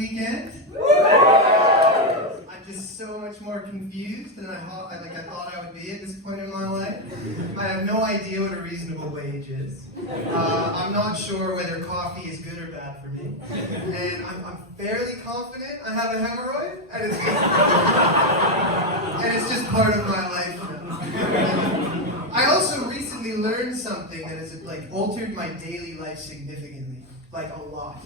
weekend? I'm just so much more confused than I thought I would be at this point in my life. I have no idea what a reasonable wage is. I'm not sure whether coffee is good or bad for me. And I'm fairly confident I have a hemorrhoid, and it's just part of my life now. I also recently learned something that has altered my daily life significantly, like a lot.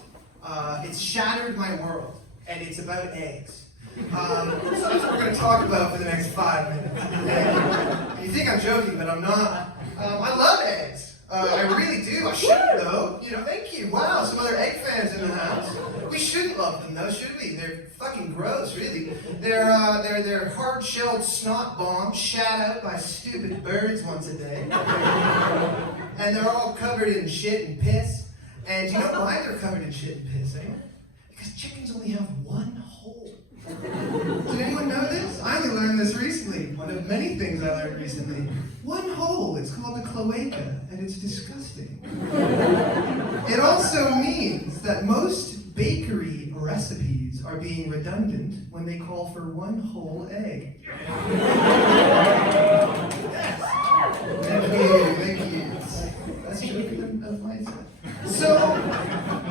It's shattered my world, and it's about eggs. So that's what we're going to talk about for the next 5 minutes. And you think I'm joking, but I'm not. I love eggs. I really do. I shouldn't, though. Thank you. Wow, some other egg fans in the house. We shouldn't love them, though, should we? They're fucking gross, really. They're hard-shelled snot bombs shat out by stupid birds once a day. And they're all covered in shit and piss. And you know why they're covered in shit and piss, eh? Because chickens only have one hole. Did anyone know this? I only learned this recently. One of many things I learned recently. One hole. It's called a cloaca, and it's disgusting. It also means that most bakery recipes are being redundant when they call for one whole egg. Yes. Thank you. That's true of myself. So,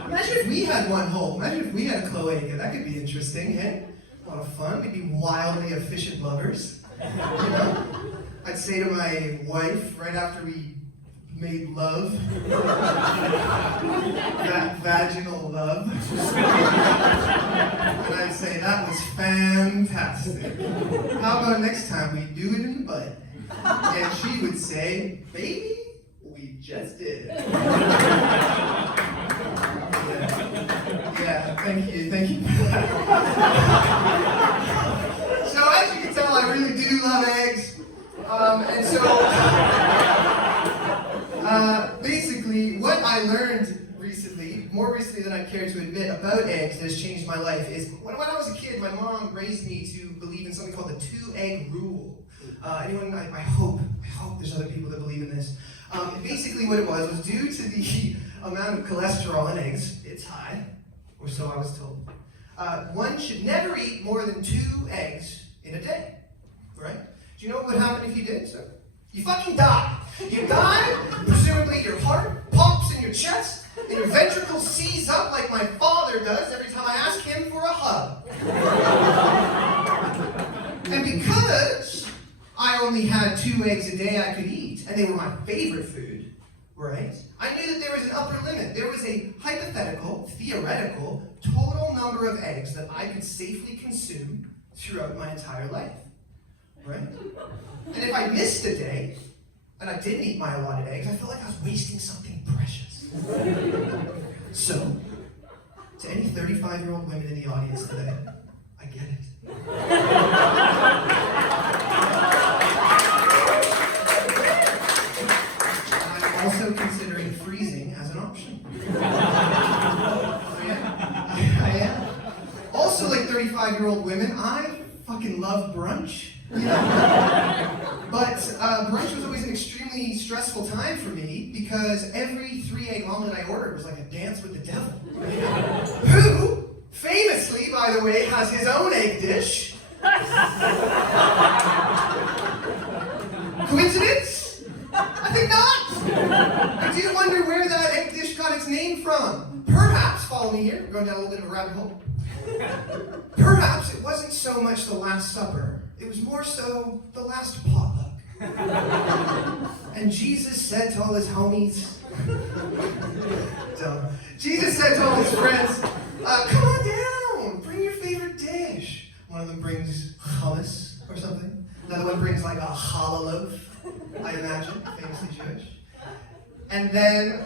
imagine if we had one hole. Imagine if we had a cloaca. That could be interesting, eh? A lot of fun. We'd be wildly efficient lovers. I'd say to my wife right after we made love, that vaginal love, and I'd say that was fantastic. How about next time we do it in the butt? And she would say, baby, we just did. Yeah, thank you. So as you can tell, I really do love eggs. And so, basically, what I learned recently, more recently than I care to admit, about eggs that has changed my life is, when I was a kid, my mom raised me to believe in something called the 2-egg rule. Anyone, I hope there's other people that believe in this. Basically what it was due to the amount of cholesterol in eggs, it's high, or so I was told. One should never eat more than 2 eggs in a day, right? Do you know what would happen if you did so? You fucking die. You die, presumably your heart pops in your chest, and your ventricles seize up like my father does every time I ask him for a hug. And because I only had 2 eggs a day I could eat, and they were my favorite food, right? I knew that there was an upper limit. There was a hypothetical, theoretical, total number of eggs that I could safely consume throughout my entire life, right? And if I missed a day, and I didn't eat my allotted eggs, I felt like I was wasting something precious. So, to any 35-year-old women in the audience today, I get it. I'm also considering freezing as an option. I am. Also, like 35-year-old women, I fucking love brunch. But brunch was always an extremely stressful time for me because every 3-egg omelet I ordered was like a dance with the devil. Who, famously, by the way, has his own egg dish. Coincidence? I think not. I do wonder where that egg dish got its name from. Perhaps, follow me here, we're going down a little bit of a rabbit hole. Perhaps it wasn't so much the Last Supper, it was more so the last potluck. And Jesus said to all his homies, Jesus said to all his friends, come on down, bring your favorite dish. One of them brings hummus or something. Another one brings like a challah loaf, I imagine, famously Jewish. And then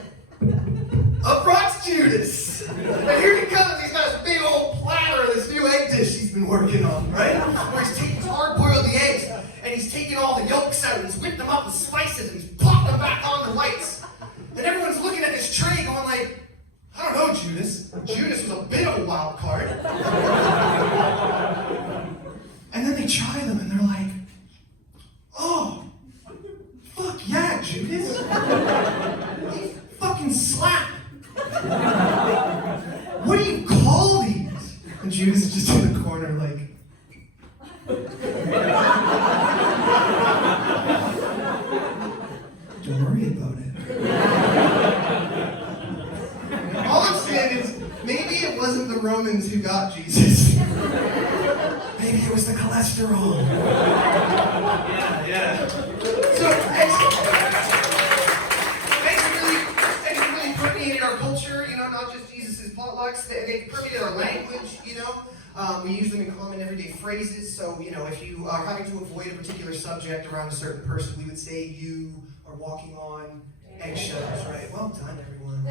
up rocks Judas. And here he comes, he's got this big old platter of this new egg dish he's been working on, right? Where he's hard-boiled the eggs, and he's taking all the yolks out, and he's whipped them up with spices, and he's popped them back on the whites. And everyone's looking at this tray going like, I don't know, Judas. Judas was a bit of a wild card. And then they try them, and they're like, oh, fuck yeah, Judas. They fucking slap. What do you call these? corner like, don't worry about it. All I'm saying is, maybe it wasn't the Romans who got Jesus. Maybe it was the cholesterol. Yeah. So, it's really permeated our culture, not just Jesus' potlucks. They permeated our language, We use them in common everyday phrases. So, if you are having to avoid a particular subject around a certain person, we would say you are walking on eggshells, right? Well done, everyone.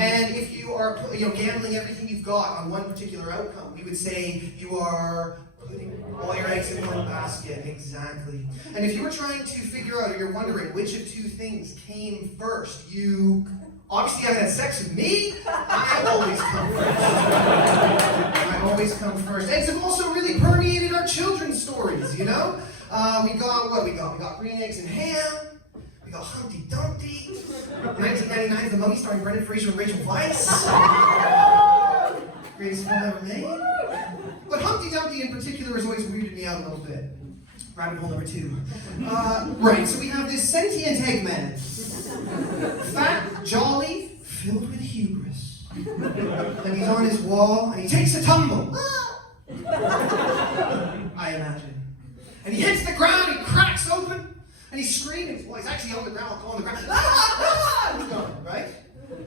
And if you are, gambling everything you've got on one particular outcome, we would say you are putting all your eggs in one basket. Exactly. And if you were trying to figure out, or you're wondering which of two things came first, you obviously haven't had sex with me. I always come first. I always come first. Eggs have also really permeated our children's stories, We got what? We got green eggs and ham. We got Humpty Dumpty. 1999, The Mummy, starring Brendan Fraser and Rachel Weisz. Greatest film ever made. But Humpty Dumpty in particular has always weirded me out a little bit. Rabbit hole number 2. Right, so we have this sentient Eggman. Fat, jolly, filled with hubris. And he's on his wall, and he takes a tumble. I imagine. And he hits the ground, he cracks open, and he's screaming. Well, he's actually on the ground, on the ground. He's gone, right?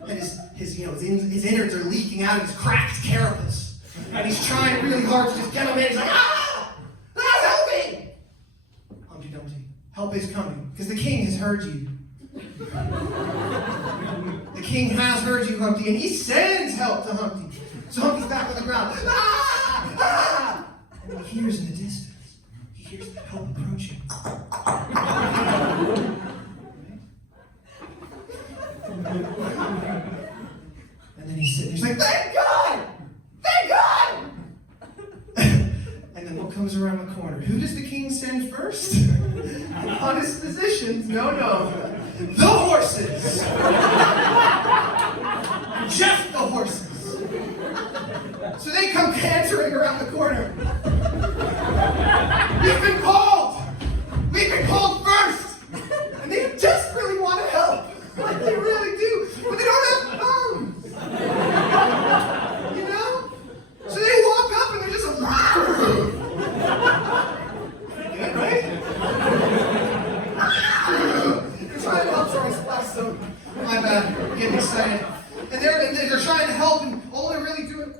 And his innards are leaking out of his cracked carapace. And he's trying really hard to just get him in. He's like, help me! Humpty Dumpty, help is coming, because the king has heard you. The king has heard you, Humpty, and he sends help to Humpty. So Humpty's back on the ground. And he hears in the distance, he hears the help approaching. And then he's sitting there, he's like, thank God! Thank God! And then what comes around the corner? Who does the king send first? Honest physicians. No. The horses! Just the horses. So they come cantering around the corner. We've been called! We've been called first! And they desperately want to help. Like they really do. But they don't have phones. So they walk up and they're just like, yeah, right? They're trying to help. Sorry, splash some. My bad. I'm getting excited. And they're trying to help, and all they're really doing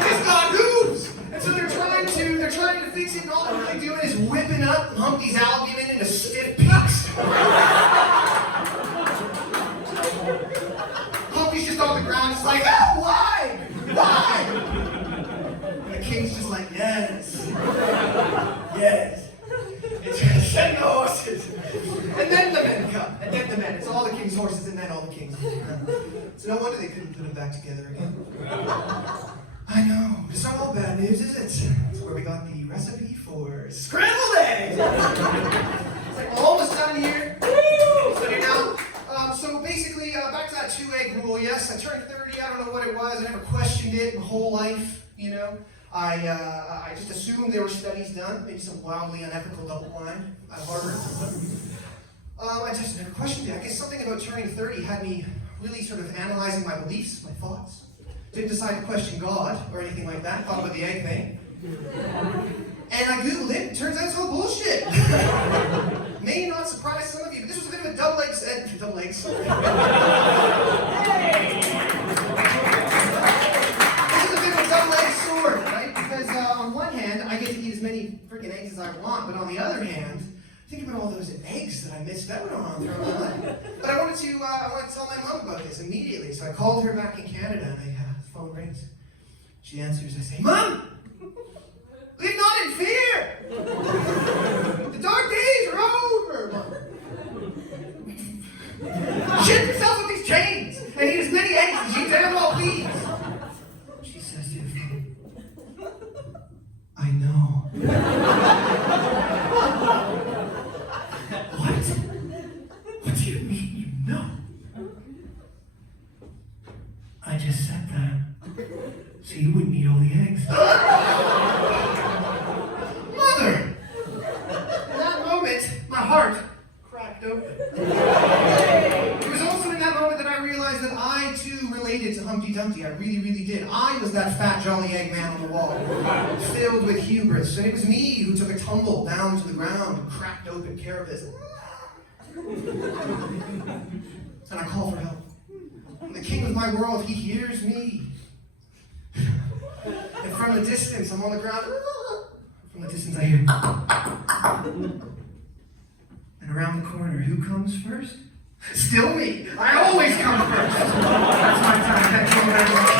is not moves. And so they're trying to fix it, and all they're really doing is whipping up Humpty's albumin into stiff peaks. Humpty's just on the ground, just like, oh, why? Why? And the king's just like, yes. Send the horses. And then the men come. And then the men. It's all the king's horses and then all the king's men. So no wonder they couldn't put them back together again. I know. It's not all bad news, is it? It's where we got the recipe for scrambled eggs. It's like almost done here. Woo! So now, so basically, back to that 2-egg rule. Yes, I turned 30. I don't know what it was. I never questioned it my whole life. I just assumed there were studies done, maybe some wildly unethical double blind at Harvard. I just never questioned it. I guess something about turning 30 had me really sort of analyzing my beliefs, my thoughts. Didn't decide to question God or anything like that. Thought about the egg thing. And I Googled it. Turns out it's all bullshit. May not surprise some of you, but this was a bit of a double-edged sword, right? Because on one hand, I get to eat as many freaking eggs as I want, but on the other hand, think about all those eggs that I missed out on throughout my life. But I wanted to tell my mom about this immediately, so I called her back in Canada, and the phone rings. She answers. I say, Mom, live not in fear. The dark days are over, Mom. Ship yourself with these chains and eat as many eggs as you damn well please. She says to the phone, I know. What? What do you mean you know? I just said that. So you wouldn't eat all the eggs. Mother! In that moment, my heart cracked open. It was also in that moment that I realized that I too related to Humpty Dumpty. I really, really did. I was that fat, jolly egg man on the wall, filled with hubris. And it was me who took a tumble down to the ground and cracked open Carapace. And I call for help. And the king of my world, he hears me. And from the distance, I'm on the ground. From the distance, I hear. And around the corner, who comes first? Still me. I always come first. That's my time. Thank you very much.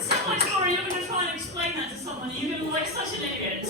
So much more. You're going to try and explain that to someone. You're going to look like such an idiot.